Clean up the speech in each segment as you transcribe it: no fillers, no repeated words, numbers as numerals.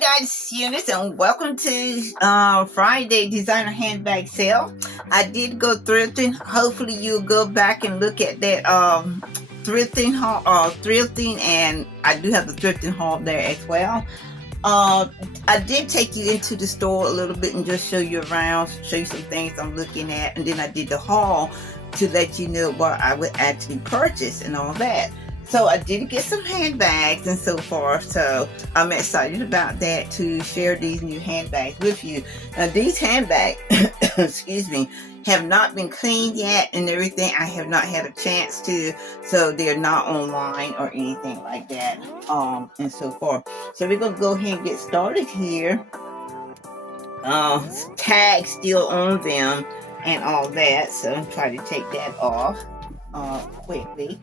guys, it's Eunice, and welcome to Friday Designer Handbag Sale. I did go thrifting. Hopefully, you'll go back and look at that thrifting haul, and I do have the thrifting haul there as well. I did take you into the store a little bit and just show you around, show you some things I'm looking at, and then I did the haul to let you know what I would actually purchase and all that. So I did get some handbags and so forth. So I'm excited about that to share these new handbags with you. Now these handbags, excuse me, have not been cleaned yet and everything. I have not had a chance to, so they're not online or anything like that. And so forth. So we're gonna go ahead and get started here. Tags still on them and all that. So I'm trying to take that off quickly.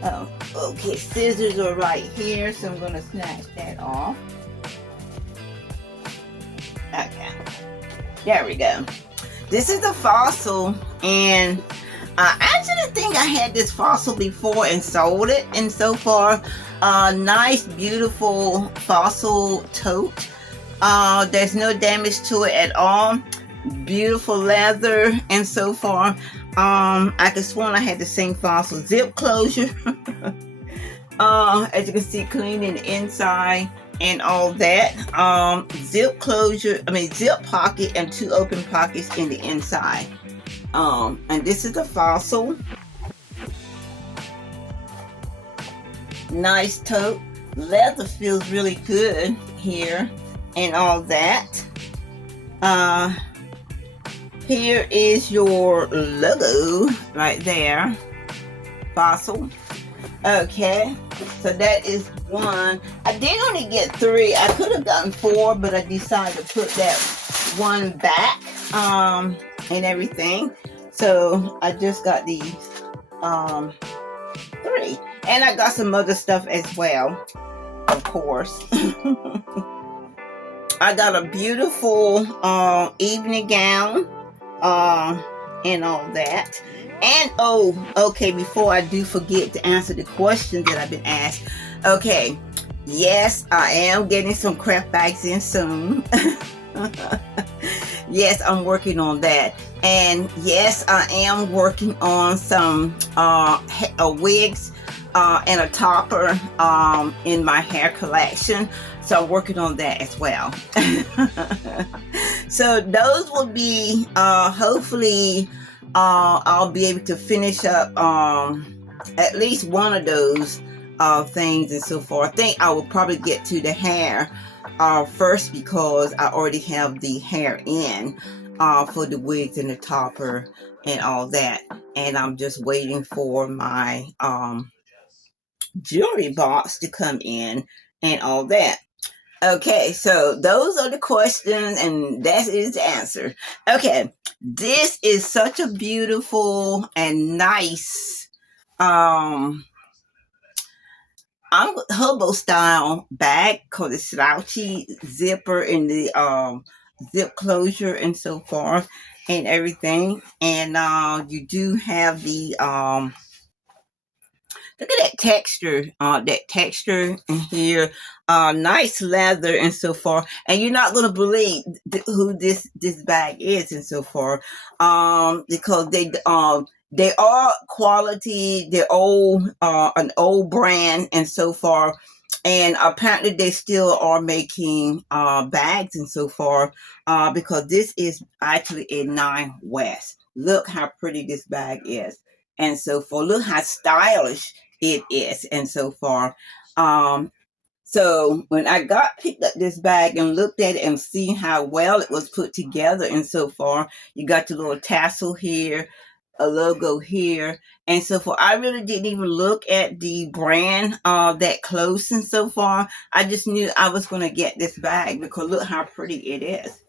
Oh, okay, scissors are right here, so I'm going to snatch that off. Okay, there we go. This is a fossil, and I actually think I had this fossil before and sold it, and so far, nice, beautiful fossil tote. There's no damage to it at all. Beautiful leather, and so far. I could sworn I had the same fossil. Zip closure. As you can see, clean in the inside and all that. Zip closure, zip pocket and 2 open pockets in the inside. And this is the fossil. Nice tote. Leather feels really good here and all that. Here is your logo right there. Fossil. Okay, so that is one. I did only get 3. I could have gotten 4, but I decided to put that one back and everything. So I just got these 3. And I got some other stuff as well, of course. I got a beautiful evening gown. And all that. And okay, before I do forget to answer the questions that I've been asked. Okay, yes, I am getting some craft bags in soon. Yes, I'm working on that. And yes, I am working on some wigs and a topper in my hair collection. So I'm working on that as well. So those will be, hopefully, I'll be able to finish up at least one of those things and so forth. I think I will probably get to the hair first because I already have the hair in for the wigs and the topper and all that. And I'm just waiting for my jewelry box to come in and all that. Okay, so those are the questions, and that is the answer. Okay, this is such a beautiful and nice hobo style bag called the slouchy zipper in the zip closure and so forth and everything. And you do have the look at that texture in here. Nice leather and so forth. And you're not gonna believe who this bag is and so forth. Because they are quality. They're old, an old brand and so forth. And apparently they still are making bags and so forth. Because this is actually a 9 West. Look how pretty this bag is. And so forth. Look how stylish it is and so forth. So when I picked up this bag and looked at it and seen how well it was put together and so forth, you got the little tassel here, a logo here, and so forth. I really didn't even look at the brand that close and so far. I just knew I was going to get this bag because look how pretty it is.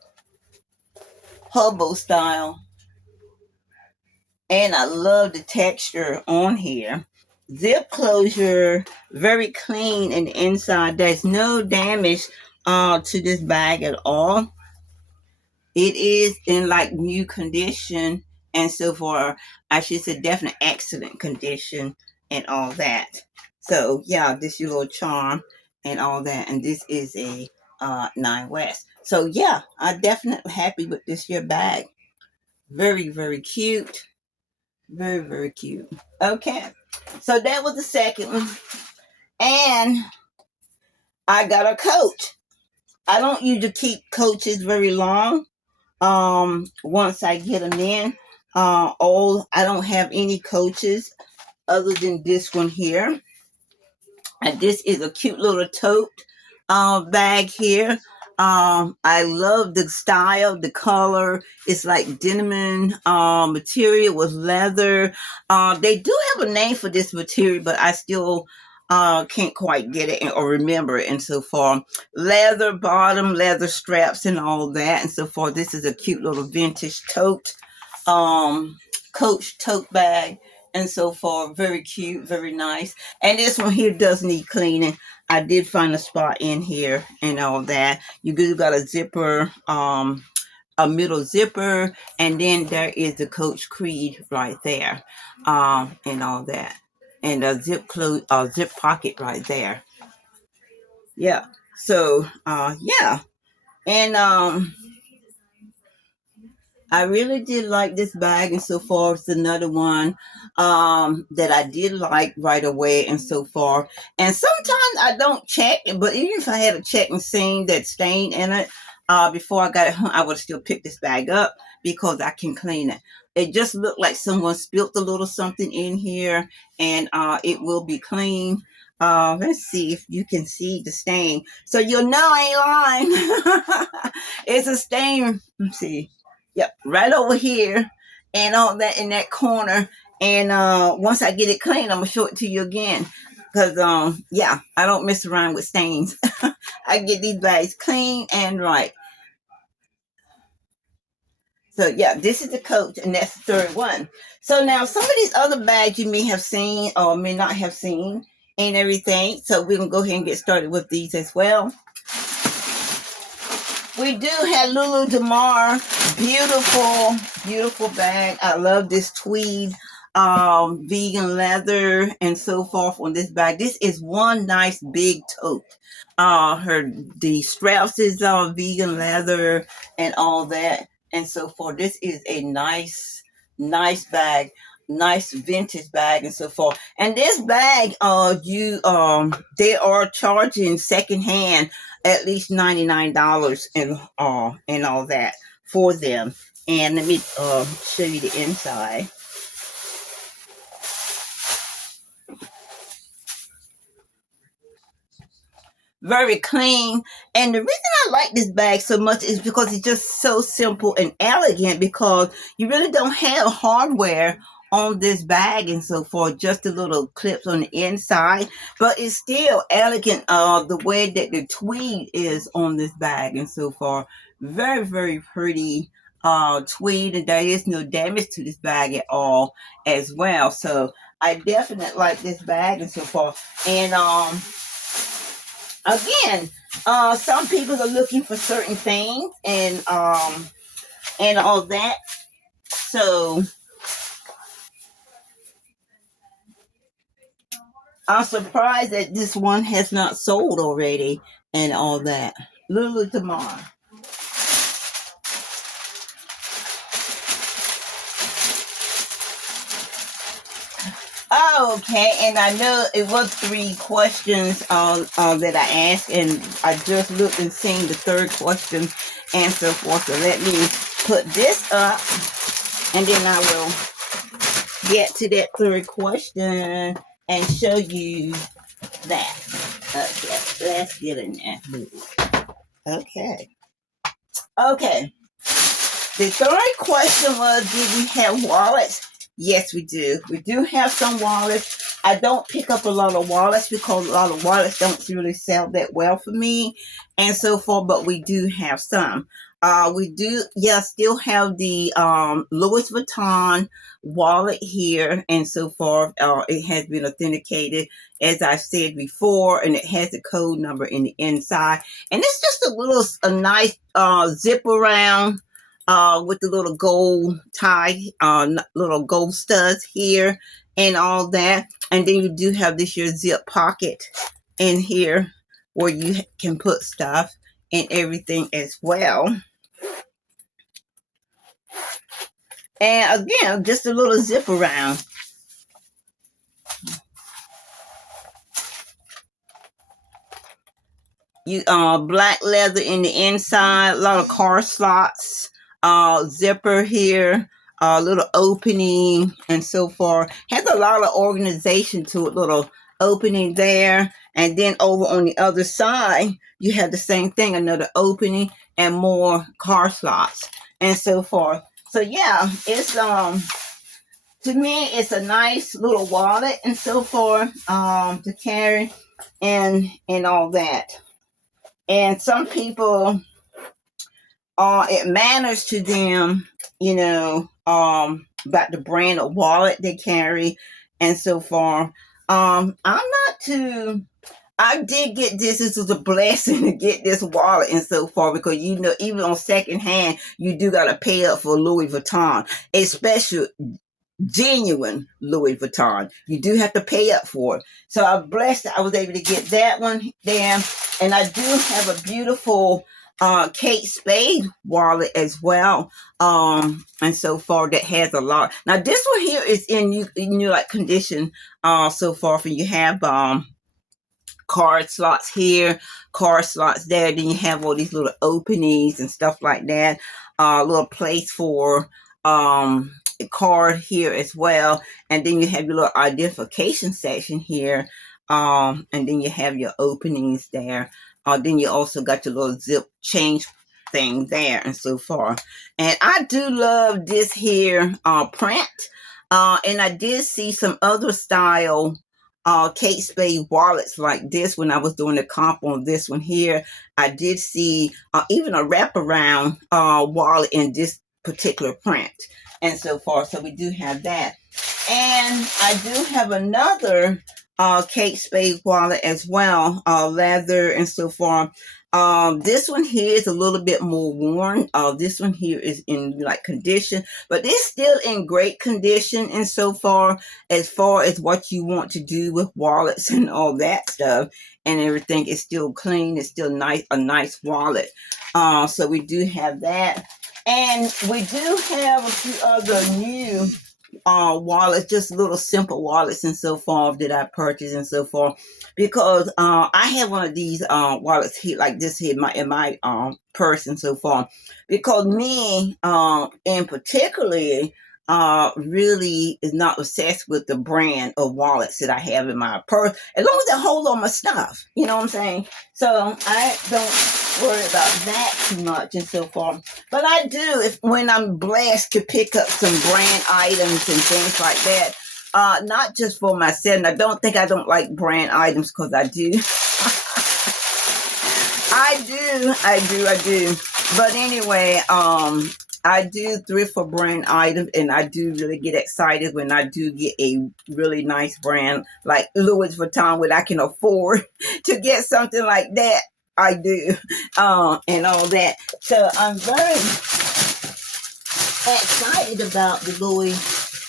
Hobo style. And I love the texture on here. Zip closure, very clean in the inside. There's no damage to this bag at all. It is in like new condition and so forth. I should say definitely excellent condition and all that. So yeah, this is your little charm and all that. And this is a 9 West. So yeah, I'm definitely happy with this year bag. Very, very cute. Very, very cute. Okay. So that was the second one. And I got a coat. I don't usually keep coaches very long. Once I get them in. I don't have any coaches other than this one here. And this is a cute little tote bag here. I love the style, the color. It's like denim material with leather. They do have a name for this material, but I still can't quite get it or remember it. And so far, leather bottom, leather straps, and all that. And so far, this is a cute little vintage tote, um, Coach tote bag. And so far, very cute, very nice. And this one here does need cleaning. I did find a spot in here and all that. You do got a zipper, a middle zipper, and then there is the Coach Creed right there, and all that, and a zip pocket right there. Yeah. So, yeah, and I really did like this bag, and so far it's another one that I did like right away, and so far. And sometimes I don't check, but even if I had a check and seen that stain in it before I got it home, I would still pick this bag up because I can clean it. It just looked like someone spilled a little something in here, and it will be clean. Let's see if you can see the stain, so you'll know I ain't lying. It's a stain. Let's see. Yep, right over here and all that in that corner. And once I get it clean, I'm gonna show it to you again. Cause yeah, I don't mess around with stains. I get these bags clean and right. So yeah, this is the Coach, and that's the third one. So now some of these other bags you may have seen or may not have seen and everything. So we're gonna go ahead and get started with these as well. We do have Lulu Demar. Beautiful, beautiful bag. I love this tweed vegan leather and so forth on this bag. This is one nice big tote. The straps is vegan leather and all that and so forth. This is a nice, nice bag, nice vintage bag and so forth. And this bag, they are charging secondhand at least $99 and all that for them. And let me show you the inside. Very clean. And the reason I like this bag so much is because it's just so simple and elegant, because you really don't have hardware on this bag and so forth, just the little clips on the inside, but it's still elegant the way that the tweed is on this bag and so forth. Very, very pretty tweed, and there is no damage to this bag at all as well. So I definitely like this bag and so forth. And again, some people are looking for certain things and all that. So I'm surprised that this one has not sold already and all that. Lulu Tamar. Oh, okay. And I know it was 3 questions that I asked, and I just looked and seen the third question and so forth. So let me put this up, and then I will get to that third question and show you that. Okay, let's get in there. Okay. Okay. The third question was, do we have wallets? Yes, we do. We do have some wallets. I don't pick up a lot of wallets because a lot of wallets don't really sell that well for me and so forth, but we do have some. We do, yeah, still have the Louis Vuitton wallet here and so forth. It has been authenticated, as I said before, and it has the code number in the inside. And it's just a nice zip around with the little gold tie, little gold studs here and all that. And then you do have this your zip pocket in here where you can put stuff and everything as well. And again, just a little zip around. You black leather in the inside, a lot of car slots, zipper here, little opening and so forth. Has a lot of organization to it, little opening there. And then over on the other side, you have the same thing, another opening and more car slots and so forth. So yeah, it's to me it's a nice little wallet and so forth to carry and all that. And some people, it matters to them, about the brand of wallet they carry and so forth. I'm not too. I did get this. This was a blessing to get this wallet and so forth because even on second hand, you do gotta pay up for Louis Vuitton, especially genuine Louis Vuitton. You do have to pay up for it. So I'm blessed that I was able to get that one there. And I do have a beautiful Kate Spade wallet as well. And so far that has a lot. Now this one here is in new like condition so far for you have card slots here, card slots there. Then you have all these little openings and stuff like that. A little place for a card here as well. And then you have your little identification section here. And then you have your openings there. Then you also got your little zip change thing there and so far. And I do love this here print. And I did see some other style Kate Spade wallets like this when I was doing the comp on this one here. I did see even a wraparound wallet in this particular print and so forth. So we do have that. And I do have another Kate Spade wallet as well, leather and so forth. This one here is a little bit more worn. This one here is in like condition, but it's still in great condition and so far as what you want to do with wallets and all that stuff and everything. It's still clean. It's still nice, a nice wallet. So we do have that. And we do have a few other new wallets, just little simple wallets and so forth that I purchased and so forth. Because I have one of these wallets here, like this here, in my purse and so forth. Because me, in particularly, really is not obsessed with the brand of wallets that I have in my purse, as long as they hold on my stuff. You know what I'm saying? So I don't worry about that too much and so forth. But I do when I'm blessed to pick up some brand items and things like that. Not just for myself. And I don't like brand items because I do. I do. But anyway, I do thrift for brand items, and I do really get excited when I do get a really nice brand like Louis Vuitton, where I can afford to get something like that. I do, and all that. So I'm very excited about the Louis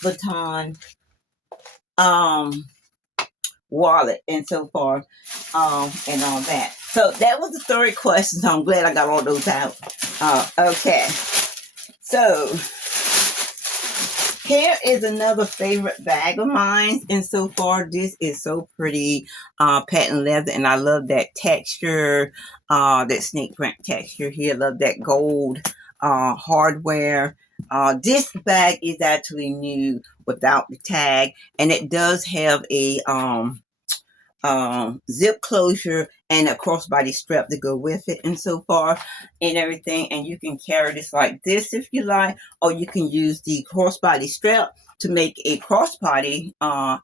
Vuitton wallet and so forth, and all that. So that was the third question. So I'm glad I got all those out. Okay. So here is another favorite bag of mine. And so far, this is so pretty, patent leather. And I love that texture, that snake print texture here. Love that gold hardware. This bag is actually new without the tag. And it does have a zip closure and a crossbody strap to go with it and so far and everything. And you can carry this like this if you like, or you can use the crossbody strap to make a crossbody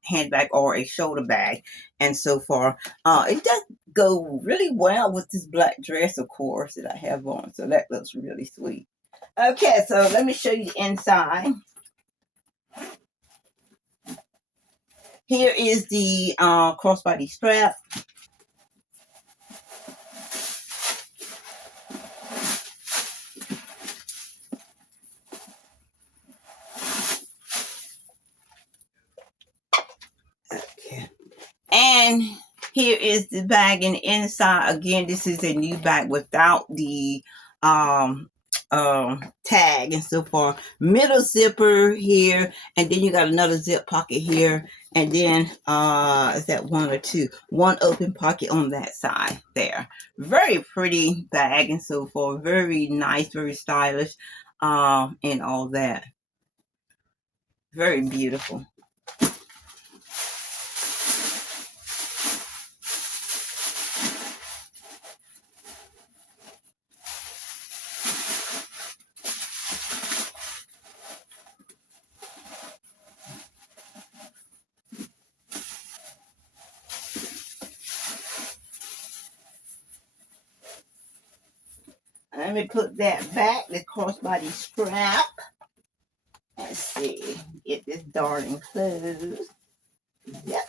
handbag or a shoulder bag and so far. It does go really well with this black dress, of course, that I have on. So that looks really sweet. Okay, so let me show you the inside. Here is the crossbody strap. Okay. And Here is the bag in the inside. Again, this is a new bag without the um tag and so forth. Middle zipper here, and then you got another zip pocket here, and then is that one or two? One open pocket on that side there. Very pretty bag and so forth. Very nice, very stylish, and all that. Very beautiful. Let me put that back, the crossbody strap. Let's see, get this darling closed. Yep.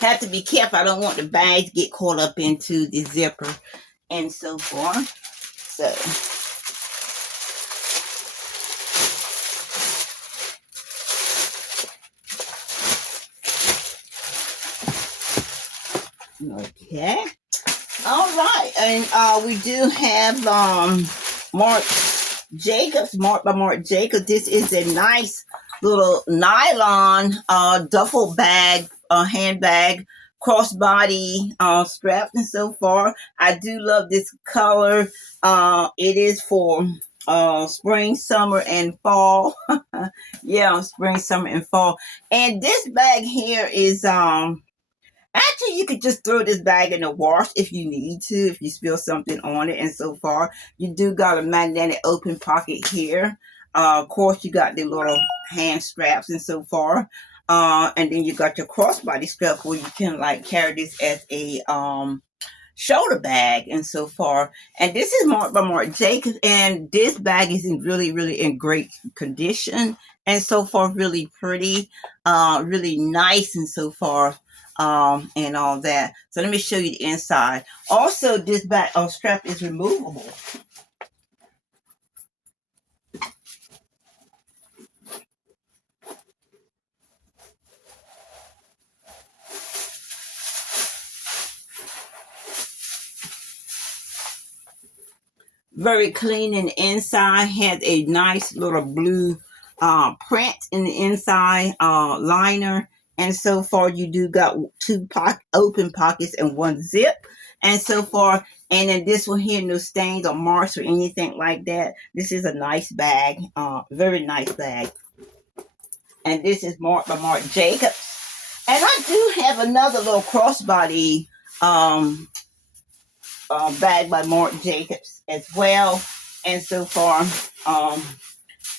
Have to be careful. I don't want the bags get caught up into the zipper and so forth. So, okay. All right, and we do have Marc Jacobs, Marked by Marc Jacobs. This is a nice little nylon duffel bag, handbag, crossbody strap and so forth. I do love this color. It is for spring, summer, and fall. Yeah, spring, summer, and fall. And this bag here is actually, you could just throw this bag in the wash if you need to, if you spill something on it and so far. You do got a magnetic open pocket here. Of course, you got the little hand straps and so far. And then you got your crossbody strap where you can like carry this as a shoulder bag and so far. And this is Marked by Marc Jacobs, and this bag is in really in great condition and so far really pretty, really nice and so far, and all that. So let me show you the inside. Also, this back strap is removable. Very clean in the inside. Has a nice little blue print in the inside liner. And so far, you do got two open pockets and one zip. And so far, and then this one here, no stains or marks or anything like that. This is a nice bag, very nice bag. And this is Marked by Marc Jacobs. And I do have another little crossbody bag by Marc Jacobs as well. And so far,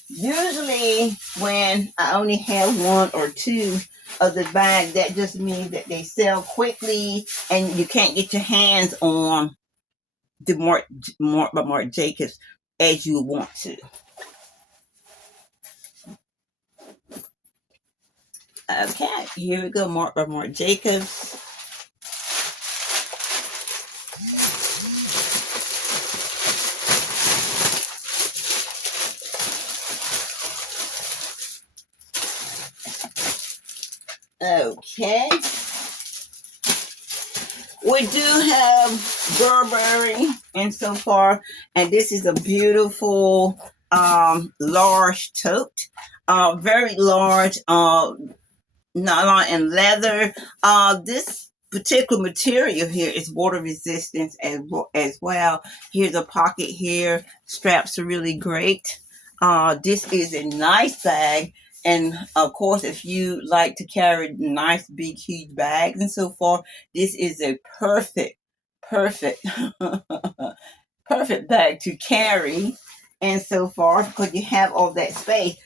usually when I only have one or two of the bag, that just means that they sell quickly and you can't get your hands on the Marc by Marc Jacobs as you want to. Okay, here we go, Marked by Marc Jacobs. Okay. We do have Burberry and so far, and this is a beautiful large tote. Very large nylon and leather. This particular material here is water resistant as well. Here's a pocket here. Straps are really great. This is a nice bag. And of course, if you like to carry nice, big, huge bags and so forth, this is a perfect, perfect bag to carry and so forth because you have all that space.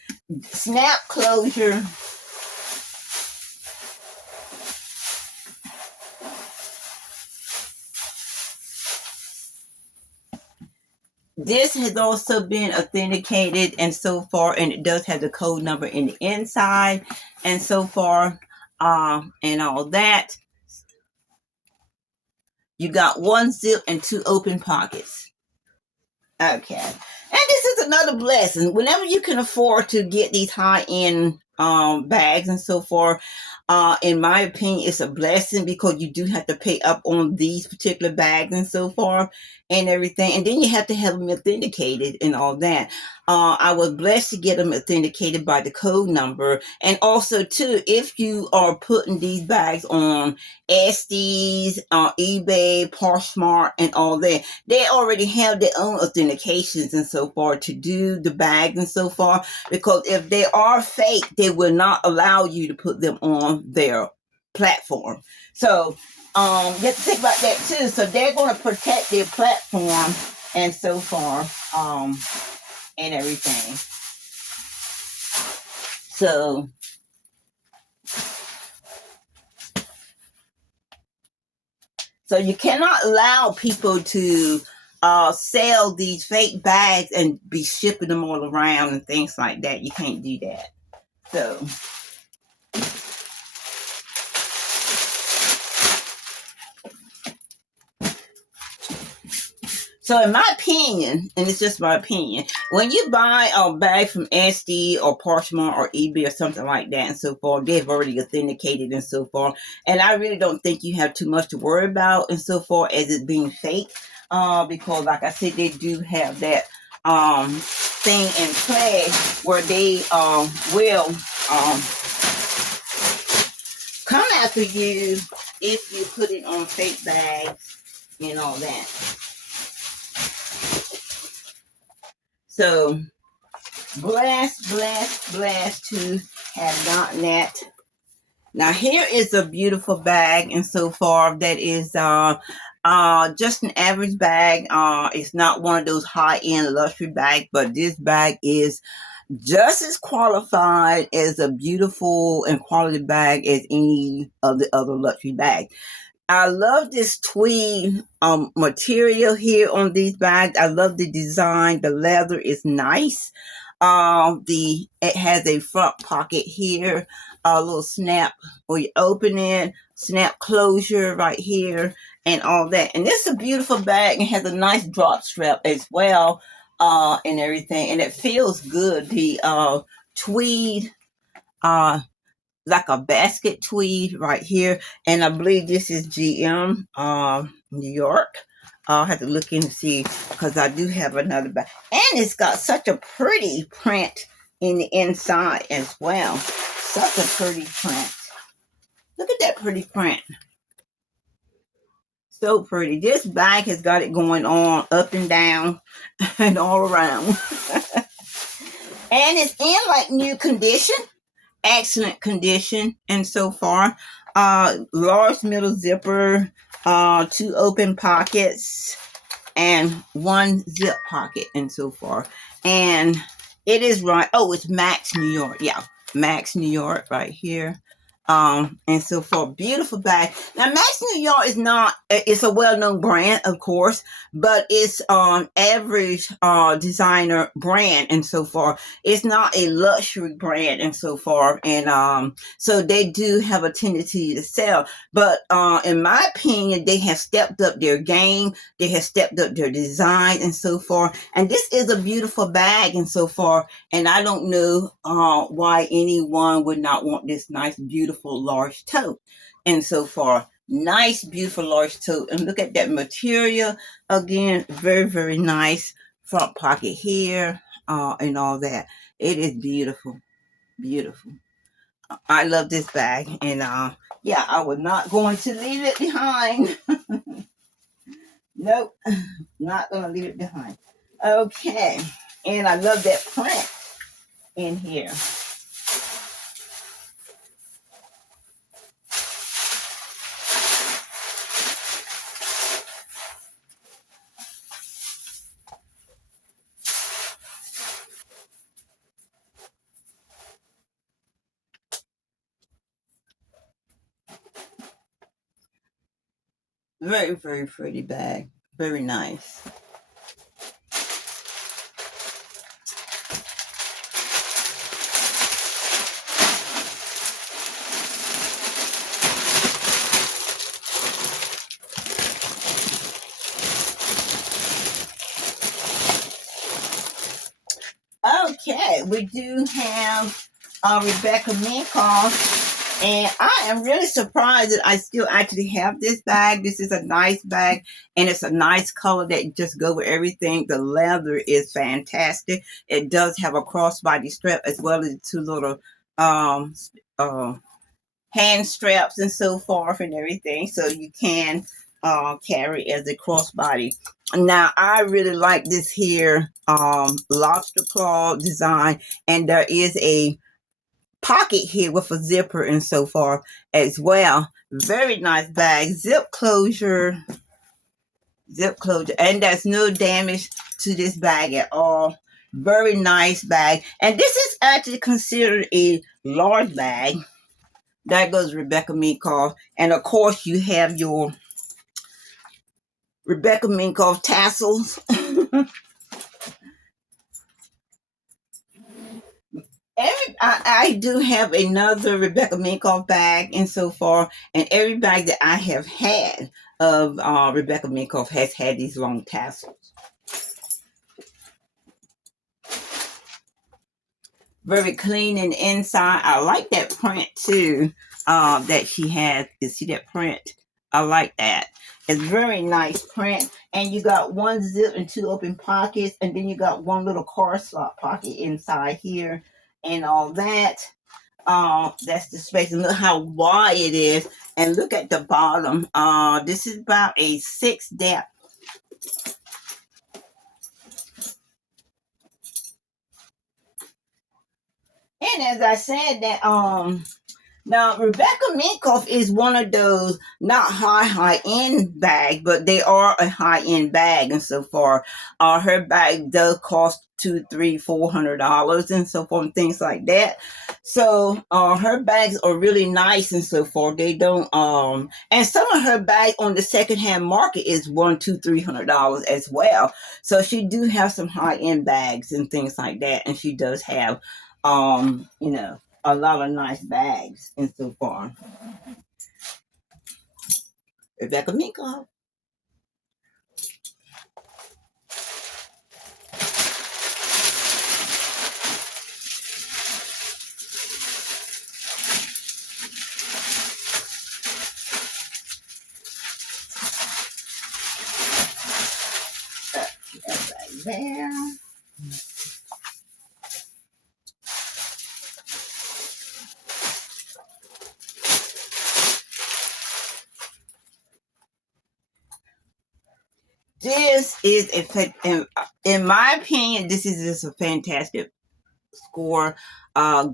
Snap closure. This has also been authenticated and so far, and it does have the code number in the inside and so far, and all that. You got one zip and two open pockets. Okay. And this is another blessing. Whenever you can afford to get these high end bags and so forth, in my opinion, it's a blessing because you do have to pay up on these particular bags and so forth and everything. And then you have to have them authenticated and all that. I was blessed to get them authenticated by the code number. And also, too, if you are putting these bags on Estes, eBay, Poshmark, and all that, they already have their own authentications and so forth to do the bag and so forth. Because if they are fake, they will not allow you to put them on their platform. So you have to think about that too. So they're going to protect their platform and so forth and everything. So you cannot allow people to sell these fake bags and be shipping them all around and things like that. You can't do that. So in my opinion, and it's just my opinion, when you buy a bag from SD or Poshmark or eBay or something like that and so forth, they've already authenticated and so forth. And I really don't think you have too much to worry about and so forth as it being fake. Because like I said, they do have that thing in play where they will come after you if you put it on fake bags and all that. So blessed to have gotten that. Now here is a beautiful bag and so far that is just an average bag. It's not one of those high-end luxury bags, but this bag is just as qualified as a beautiful and quality bag as any of the other luxury bags. I love this tweed material here on these bags. I love the design. The leather is nice. It has a front pocket here, a little snap where you open it, snap closure right here, and all that. And this is a beautiful bag and has a nice drop strap as well, and everything. And it feels good. The tweed, like a basket tweed right here. And I believe this is GM, New York. I'll have to look in and see because I do have another bag. And it's got such a pretty print in the inside as well. Such a pretty print. Look at that pretty print. So pretty. This bag has got it going on up and down and all around. And it's in like new condition. Excellent condition and so far. Large middle zipper, 2 open pockets, and 1 zip pocket and so far. And it is right. Oh, it's Max New York. Yeah, Max New York right here. And so for a beautiful bag. Now, Max New York is not, it's a well-known brand, of course, but it's average designer brand and so forth. It's not a luxury brand and so forth. And so they do have a tendency to sell. But in my opinion, they have stepped up their game. They have stepped up their design and so forth. And this is a beautiful bag and so forth. And I don't know why anyone would not want this nice, beautiful large tote and so far. Nice, beautiful large tote. And look at that material. Again, very, very nice. Front pocket here and all that. It is beautiful. Beautiful. I love this bag. And yeah, I was not going to leave it behind. Nope. Not going to leave it behind. Okay. And I love that print in here. Very, very pretty bag. Very nice. we do have Rebecca Minkoff, and I am really surprised that I still actually have this bag. This is a nice bag, and it's a nice color that just go with everything. The leather is fantastic. It does have a crossbody strap as well as two little um, uh, hand straps and so forth and everything, so you can carry as a crossbody. Now I really like this here lobster claw design, and there is a pocket here with a zipper and so forth as well. Very nice bag, zip closure, and there's no damage to this bag at all. Very nice bag, and this is actually considered a large bag. That goes Rebecca Minkoff. And of course, you have your Rebecca Minkoff tassels. I do have another Rebecca Minkoff bag and so far. And every bag that I have had of Rebecca Minkoff has had these long tassels. Very clean in the inside. I like that print too that she has. You see that print? I like that. It's very nice print. And you got one zip and two open pockets. And then you got one little car slot pocket inside here and all that. That's the space. And look how wide it is. And look at the bottom. This is about a 6 depth. And as I said that now Rebecca Minkoff is one of those not high end bag, but they are a high end bag and so far. Her bag does cost $200, $300, $400 and so forth and things like that. So her bags are really nice and so forth. They don't and some of her bags on the secondhand market is $100, $200, $300 as well. So she do have some high end bags and things like that, and she does have you know, a lot of nice bags and so far. Rebecca Minkoff. That right there. This is in my opinion, this is just a fantastic score.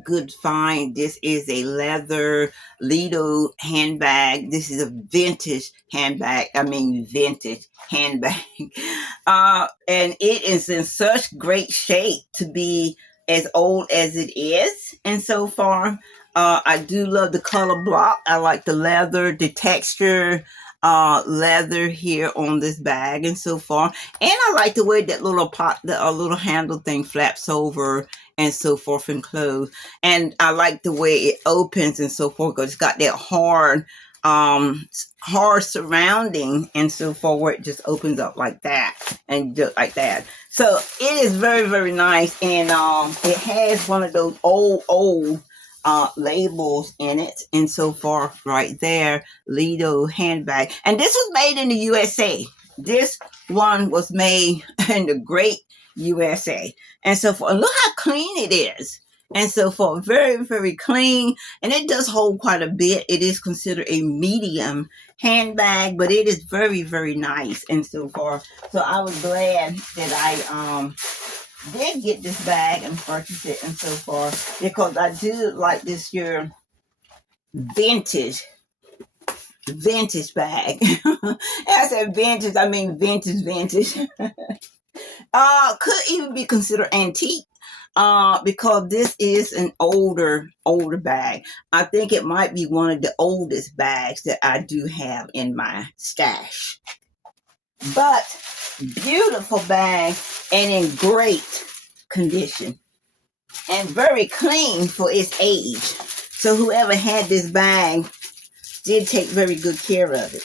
Good find. This is a leather Lido handbag. This is a vintage handbag. I mean, vintage handbag. And it is in such great shape to be as old as it is. And so far, I do love the color block. I like the leather, the texture, leather here on this bag and so far. And I like the way that little little handle thing flaps over and so forth and close. And I like the way it opens and so forth because it's got that hard surrounding and so forth where it just opens up like that and just like that. So it is very, very nice. And it has one of those old labels in it and so forth right there. Lido handbag. And this was made in the USA. This one was made in the great USA. And so forth. Look how clean it is. And so forth. Very, very clean. And it does hold quite a bit. It is considered a medium handbag, but it is very, very nice and so forth. So I was glad that I did get this bag and purchase it and so forth because I do like this here vintage bag. I said vintage, I mean vintage. Could even be considered antique. Because this is an older bag. I think it might be one of the oldest bags that I do have in my stash. But beautiful bag and in great condition and very clean for its age. So whoever had this bag did take very good care of it.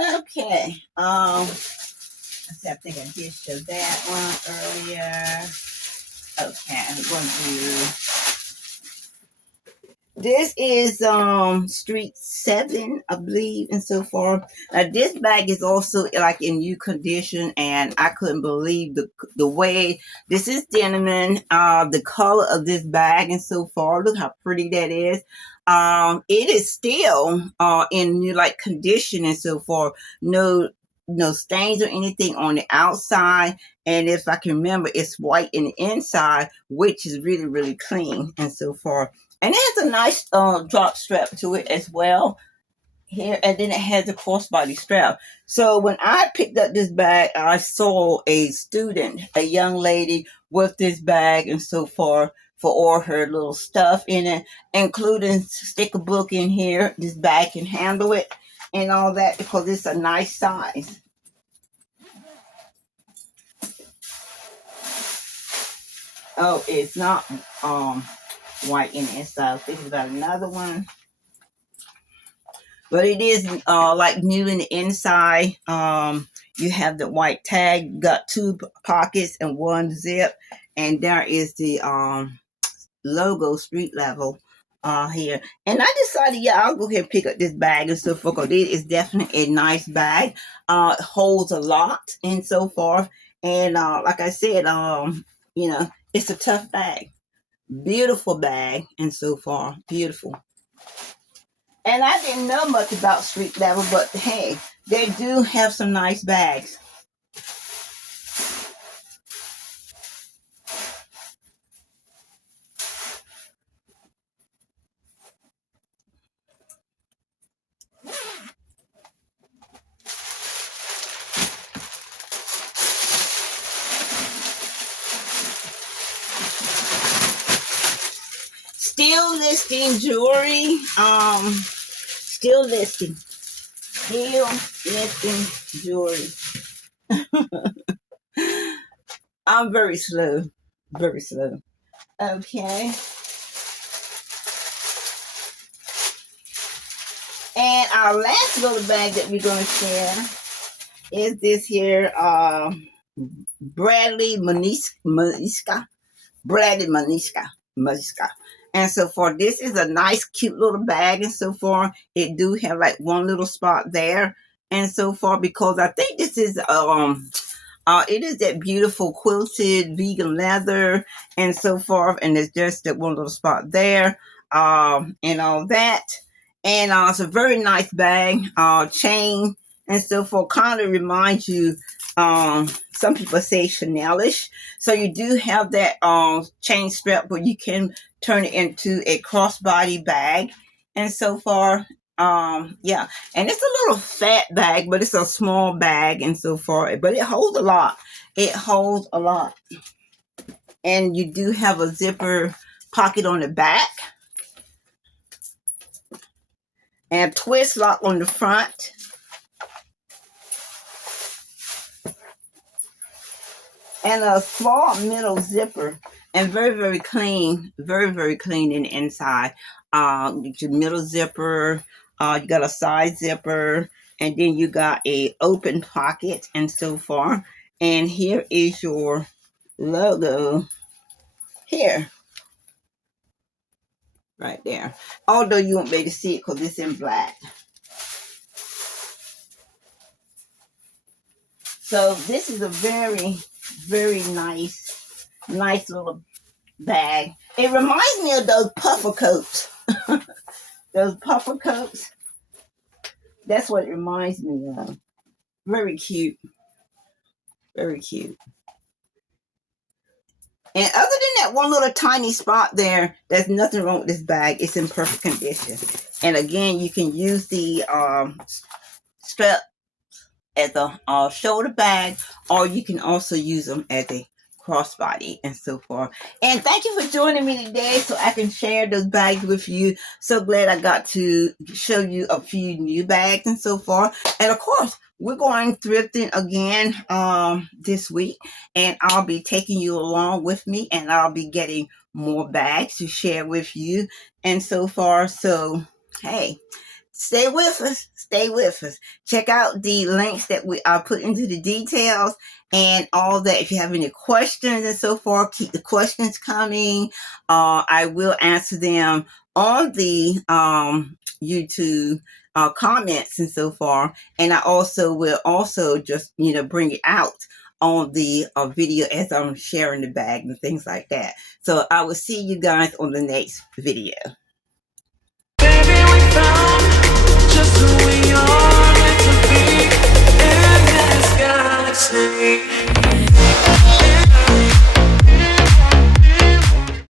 Okay. Let's see, I think I did show that one earlier. Okay, I'm going to do. This is Street 7, I believe, and so far. This bag is also like in new condition, and I couldn't believe the way this is denim. The color of this bag and so far. Look how pretty that is. It is still in new like condition and so far. No stains or anything on the outside, and if I can remember, it's white in the inside, which is really really clean and so far. And it has a nice drop strap to it as well here, and then it has a crossbody strap. So when I picked up this bag, I saw a student, a young lady with this bag and so forth for all her little stuff in it, including stick a book in here. This bag can handle it and all that because it's a nice size. Oh, it's not white in the inside. Think about another one. But it is like new in the inside. You have the white tag, got two pockets and one zip, and there is the logo street level here. And I decided, yeah, I'll go ahead and pick up this bag and so forth. It is definitely a nice bag. It holds a lot and so forth. And like I said, it's a tough bag, beautiful bag, and so far beautiful. And I didn't know much about street level, but hey, they do have some nice bags. Still listing jewelry. Still listing. Still listing jewelry. I'm very slow. Very slow. Okay. And our last little bag that we're going to share is this here Bradley Maniska. Bradley Maniska. And so for this is a nice cute little bag and so far. It do have like one little spot there and so far because I think this is it is that beautiful quilted vegan leather and so forth, and it's just that one little spot there, and all that. And it's a very nice bag, chain and so forth. Kind of reminds you, some people say Chanelish. So you do have that chain strap where you can turn it into a crossbody bag and so far. Yeah, and it's a little fat bag, but it's a small bag and so far, but it holds a lot. It holds a lot. And you do have a zipper pocket on the back and a twist lock on the front. And a small middle zipper and very, very clean in the inside. Your middle zipper, you got a side zipper, and then you got a open pocket and so far. And here is your logo here, right there. Although you won't be able to see it because it's in black. So this is a very, very nice little bag. It reminds me of those puffer coats. Those puffer coats. That's what it reminds me of. Very cute. Very cute. And other than that one little tiny spot there, there's nothing wrong with this bag. It's in perfect condition. And again, you can use the strap as a shoulder bag, or you can also use them as a crossbody and so forth. And thank you for joining me today so I can share those bags with you. So glad I got to show you a few new bags and so forth. And of course, we're going thrifting again this week, and I'll be taking you along with me, and I'll be getting more bags to share with you and so far. So hey, stay with us. Stay with us. Check out the links that we are put into the details and all that. If you have any questions and so forth, keep the questions coming. I will answer them on the YouTube comments and so forth. And I also will also just, bring it out on the video as I'm sharing the bag and things like that. So I will see you guys on the next video.